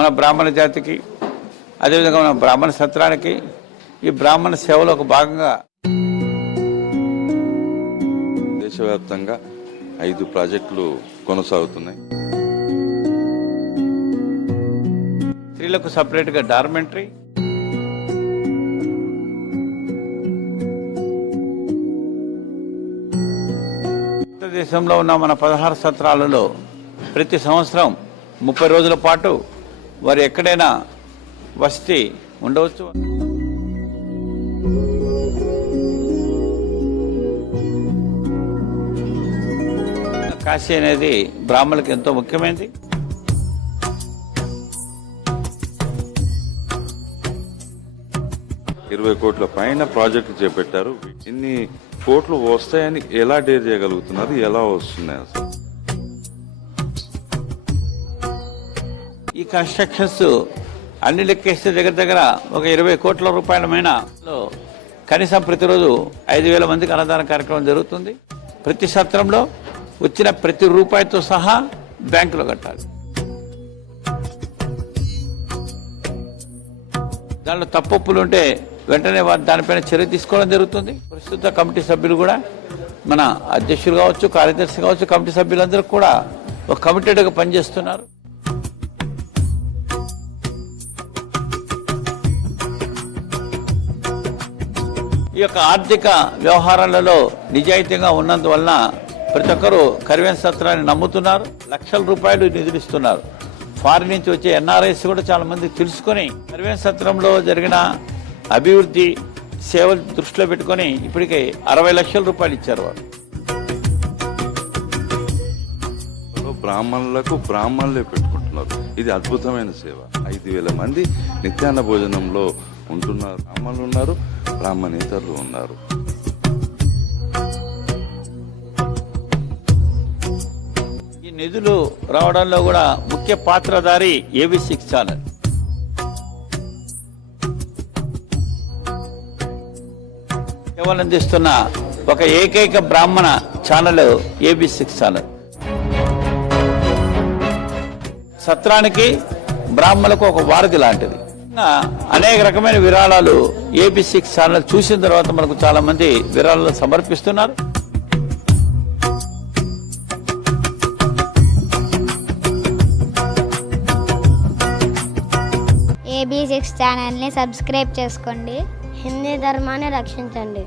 మన బ్రాహ్మణ జాతికి, అదేవిధంగా మన బ్రాహ్మణ సత్రానికి ఈ బ్రాహ్మణ సేవలో ఒక భాగంగా దేశవ్యాప్తంగా 5 ప్రాజెక్టులు కొనసాగుతున్నాయి. స్త్రీలకు సపరేట్గా డార్మెంటరీ, భారతదేశంలో ఉన్న మన 16 సత్రాలలో ప్రతి సంవత్సరం 30 రోజుల పాటు వారు ఎక్కడైనా వసతి ఉండవచ్చు. కాశీ అనేది బ్రాహ్మణులకు ఎంతో ముఖ్యమైనది. ₹20 కోట్ల పైన ప్రాజెక్టు చేపట్టారు. ఇన్ని కోట్లు వస్తాయని ఎలా డేర్ చేయగలుగుతున్నారు? ఎలా వస్తున్నాయి అసలు? ఈ కన్స్ట్రక్షన్స్ అన్ని లెక్కేస్తే దగ్గర దగ్గర ఒక 20 కోట్ల రూపాయల మైన కనీసం ప్రతిరోజు 5,000 మందికి అన్నదాన కార్యక్రమం జరుగుతుంది. ప్రతి సత్రంలో వచ్చిన ప్రతి రూపాయితో సహా బ్యాంకులో కట్టాలి. దానిలో తప్పొప్పులు ఉంటే వెంటనే వారు దానిపైన చర్య తీసుకోవడం జరుగుతుంది. ప్రస్తుత కమిటీ సభ్యులు కూడా మన అధ్యక్షులు కావచ్చు, కార్యదర్శి కావచ్చు, కమిటీ సభ్యులందరూ కూడా ఒక కమిటెడ్గా పనిచేస్తున్నారు. ఈ యొక్క ఆర్థిక వ్యవహారాలలో నిజాయితీగా ఉన్నందువలన ప్రతి ఒక్కరూ కరివేన సత్రాన్ని నమ్ముతున్నారు. లక్షల రూపాయలు నిధులు ఇస్తున్నారు. ఫారిన్ నుంచి వచ్చే ఎన్ఆర్ఐస్ కూడా చాలా మంది తెలుసుకొని కరివేన సత్రంలో జరిగిన అభివృద్ధి సేవలు దృష్టిలో పెట్టుకొని ఇప్పటికే 60 లక్షల రూపాయలు ఇచ్చారు వారు. బ్రాహ్మణులకు బ్రాహ్మణులే పెట్టుకుంటున్నారు. ఇది అద్భుతమైన సేవ. 5,000 మంది నిత్యాన్న భోజనంలో ఉంటున్నారు. బ్రాహ్మణులు ఉన్నారు, బ్రాహ్మణేతరులు ఉన్నారు. ఈ నిధులు రావడంలో కూడా ముఖ్య పాత్రధారి AB6 ఛానల్. సేవలు అందిస్తున్న ఒక ఏకైక బ్రాహ్మణ ఛానల్ AB6 ఛానల్. సత్రానికి బ్రాహ్మణులకు ఒక వారధి లాంటిది. అనేక రకమైన విరాళాలు AB6 ఛానల్ చూసిన తర్వాత మనకు చాలా మంది విరాళాలు సమర్పిస్తున్నారు. AB6 ఛానల్ని సబ్స్క్రైబ్ చేసుకోండి. హిందీ ధర్మాన్ని రక్షించండి.